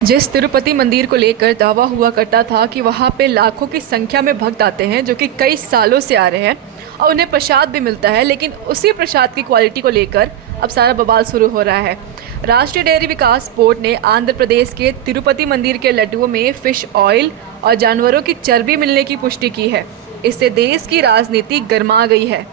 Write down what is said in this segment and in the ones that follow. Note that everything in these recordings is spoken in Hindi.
जिस तिरुपति मंदिर को लेकर दावा हुआ करता था कि वहाँ पे लाखों की संख्या में भक्त आते हैं जो कि कई सालों से आ रहे हैं और उन्हें प्रसाद भी मिलता है, लेकिन उसी प्रसाद की क्वालिटी को लेकर अब सारा बवाल शुरू हो रहा है। राष्ट्रीय डेयरी विकास बोर्ड ने आंध्र प्रदेश के तिरुपति मंदिर के लड्डुओं में फिश ऑयल और जानवरों की चर्बी मिलने की पुष्टि की है। इससे देश की राजनीति गर्मा गई है।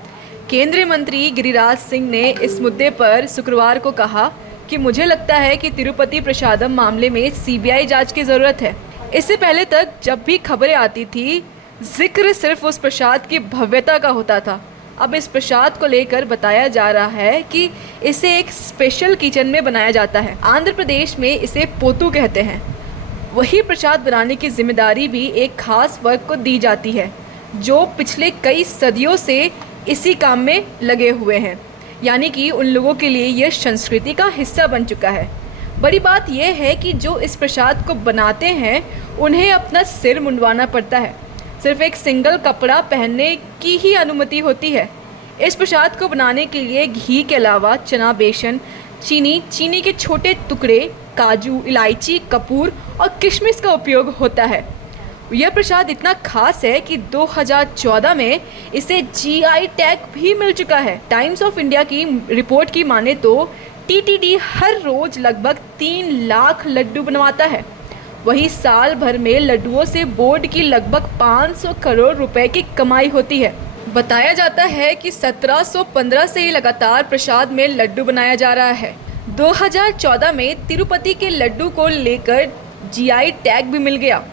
केंद्रीय मंत्री गिरिराज सिंह ने इस मुद्दे पर शुक्रवार को कहा कि मुझे लगता है कि तिरुपति प्रसादम मामले में सीबीआई जांच की ज़रूरत है। इससे पहले तक जब भी खबरें आती थी, जिक्र सिर्फ उस प्रसाद की भव्यता का होता था। अब इस प्रसाद को लेकर बताया जा रहा है कि इसे एक स्पेशल किचन में बनाया जाता है। आंध्र प्रदेश में इसे पोतू कहते हैं। वही प्रसाद बनाने की जिम्मेदारी भी एक खास वर्ग को दी जाती है जो पिछले कई सदियों से इसी काम में लगे हुए हैं, यानी कि उन लोगों के लिए यह संस्कृति का हिस्सा बन चुका है। बड़ी बात यह है कि जो इस प्रसाद को बनाते हैं उन्हें अपना सिर मुंडवाना पड़ता है। सिर्फ एक सिंगल कपड़ा पहनने की ही अनुमति होती है। इस प्रसाद को बनाने के लिए घी के अलावा चना बेसन, चीनी के छोटे टुकड़े, काजू, इलायची, कपूर और किशमिश का उपयोग होता है। यह प्रसाद इतना खास है कि 2014 में इसे जीआई टैग भी मिल चुका है। टाइम्स ऑफ इंडिया की रिपोर्ट की माने तो टीटीडी हर रोज लगभग 3 लाख लड्डू बनवाता है। वही साल भर में लड्डुओं से बोर्ड की लगभग 500 करोड़ रुपए की कमाई होती है। बताया जाता है कि 1715 से ही लगातार प्रसाद में लड्डू बनाया जा रहा है। 2014 में तिरुपति के लड्डू को लेकर जीआई टैग भी मिल गया।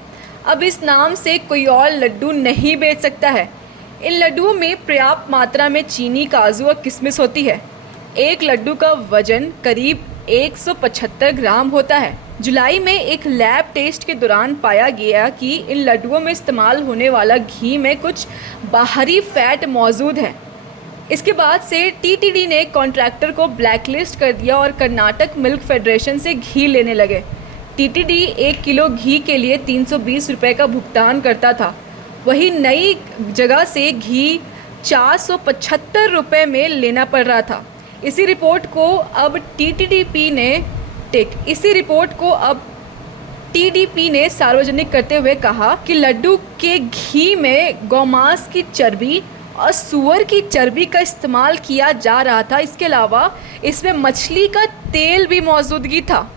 अब इस नाम से कोई और लड्डू नहीं बेच सकता है। इन लड्डुओं में पर्याप्त मात्रा में चीनी, काजू और किशमिश होती है। एक लड्डू का वजन करीब 175 ग्राम होता है। जुलाई में एक लैब टेस्ट के दौरान पाया गया कि इन लड्डुओं में इस्तेमाल होने वाला घी में कुछ बाहरी फैट मौजूद है। इसके बाद से टीटीडी ने कॉन्ट्रैक्टर को ब्लैकलिस्ट कर दिया और कर्नाटक मिल्क फेडरेशन से घी लेने लगे। टीटीडी 1 किलो घी के लिए 320 रुपये का भुगतान करता था। वही नई जगह से घी 475 रुपये में लेना पड़ रहा था। इसी रिपोर्ट को अब टीडीपी ने सार्वजनिक करते हुए कहा कि लड्डू के घी में गौमांस की चर्बी और सूअर की चर्बी का इस्तेमाल किया जा रहा था। इसके अलावा इसमें मछली का तेल भी मौजूदगी था।